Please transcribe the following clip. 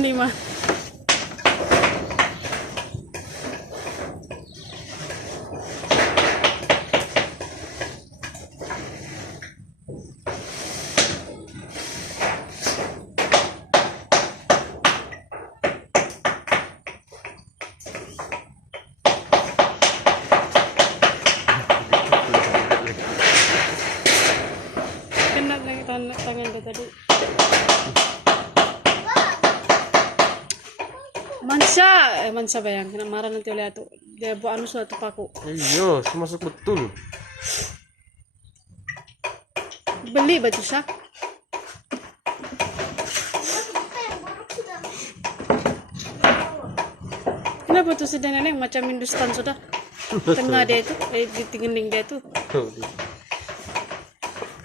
nih mah. Kena lagi tangan dia tadi. Mansa bayang, kena marah nanti oleh atu. Dia buat anu suatu paku. Iya, masuk betul. Beli baju syak. Kenapa tuh si nenek macam Hindustan sudah? Tengah dia itu, di gending dia itu.